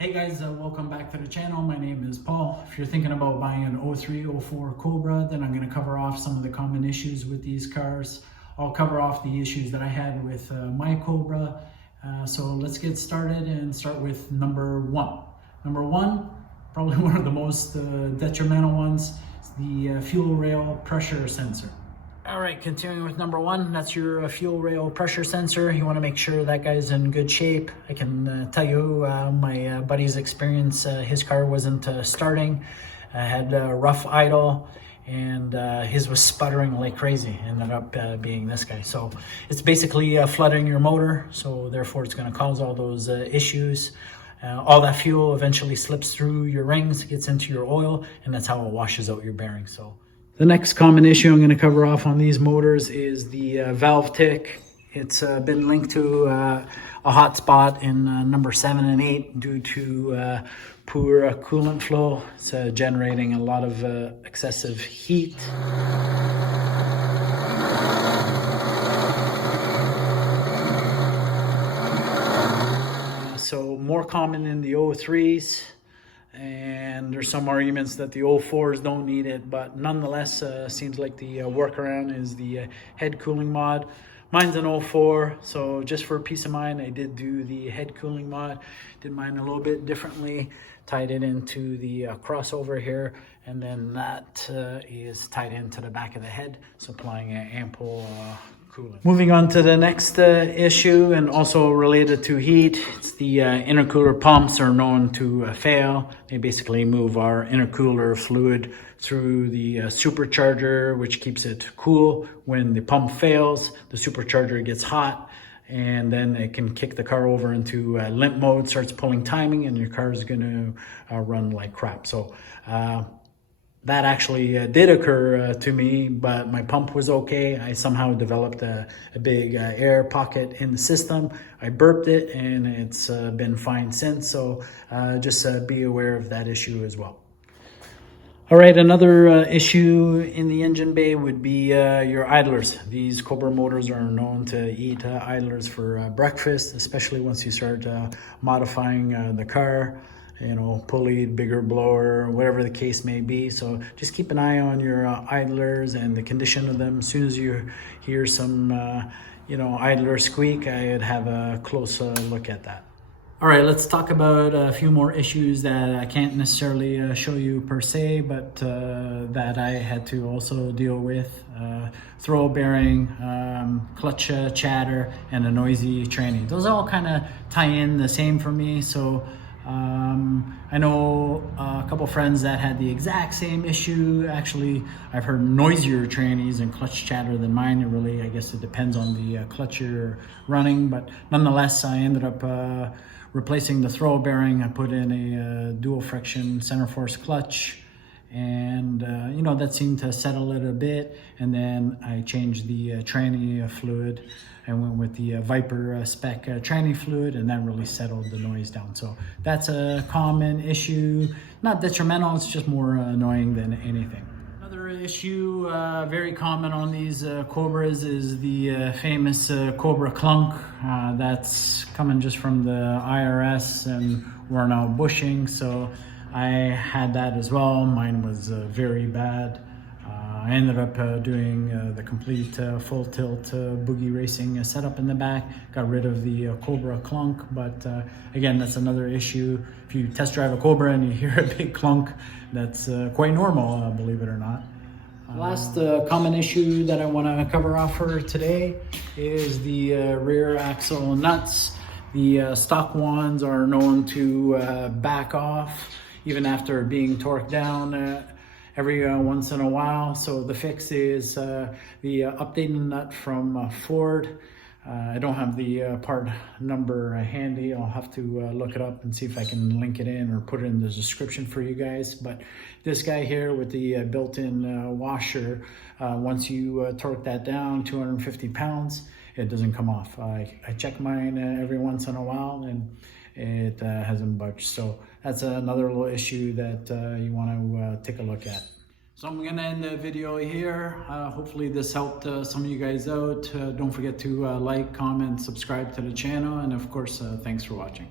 Hey guys, welcome back to the channel. My name is Paul. If you're thinking about buying an 03, 04 Cobra, then I'm going to cover off some of the common issues with these cars. I'll cover off the issues that I had with my Cobra. So let's get started and start with number one. Number one, probably one of the most detrimental ones, is the fuel rail pressure sensor. All right, continuing with number one, that's your fuel rail pressure sensor. You want to make sure that guy's in good shape. I can tell you my buddy's experience, his car wasn't starting, had rough idle, and his was sputtering like crazy. Ended up being this guy. So it's basically flooding your motor, so therefore it's going to cause all those issues. All that fuel eventually slips through your rings, gets into your oil, and that's how it washes out your bearings. So the next common issue I'm going to cover off on these motors is the valve tick. It's been linked to a hot spot in number 7 and 8 due to poor coolant flow. It's generating a lot of excessive heat. So more common in the 03s. And there's some arguments that the 04s don't need it, but nonetheless, seems like the workaround is the head cooling mod. Mine's an 04, so just for peace of mind, I did do the head cooling mod. Did mine a little bit differently, tied it into the crossover here, and then that is tied into the back of the head, supplying ample cooling. Moving on to the next issue, and also related to heat, it's the intercooler pumps are known to fail. They basically move our intercooler fluid through the supercharger, which keeps it cool. When the pump fails, the supercharger gets hot, and then it can kick the car over into limp mode, starts pulling timing, and your car is going to run like crap. So that actually did occur to me, but my pump was okay. I somehow developed a big air pocket in the system. I burped it, and it's been fine since. So just be aware of that issue as well. All right, another issue in the engine bay would be your idlers. These Cobra motors are known to eat idlers for breakfast, especially once you start modifying the car. You know, pulley, bigger blower, whatever the case may be. So just keep an eye on your idlers and the condition of them. As soon as you hear some, idler squeak, I'd have a close look at that. All right, let's talk about a few more issues that I can't necessarily show you per se, but that I had to also deal with. Throw bearing, clutch chatter, and a noisy tranny. Those all kind of tie in the same for me. So I know a couple friends that had the exact same issue. Actually, I've heard noisier trannies and clutch chatter than mine. It really, I guess it depends on the clutch you're running, but nonetheless, I ended up replacing the throw bearing. I put in a dual friction center force clutch, and that seemed to settle it a bit. And then I changed the tranny fluid. I went with the Viper spec tranny fluid, and that really settled the noise down. So that's a common issue, not detrimental, it's just more annoying than anything. Another issue very common on these Cobras is the famous Cobra Clunk. That's coming just from the IRS, and we're now bushing, so I had that as well. Mine was very bad. I ended up doing the complete full tilt boogie racing setup in the back. Got rid of the Cobra clunk, but again, that's another issue. If you test drive a Cobra and you hear a big clunk, that's quite normal, believe it or not. Last common issue that I want to cover off for today is the rear axle nuts. The stock ones are known to back off even after being torqued down every once in a while. So the fix is the updated nut from Ford. I don't have the part number handy. I'll have to look it up and see if I can link it in or put it in the description for you guys. But this guy here with the built-in washer, once you torque that down 250 pounds, it doesn't come off. I check mine every once in a while, and it hasn't budged. So that's another little issue that you want to take a look at. So I'm going to end the video here. Hopefully this helped some of you guys out. Don't forget to like, comment, subscribe to the channel, and of course, thanks for watching.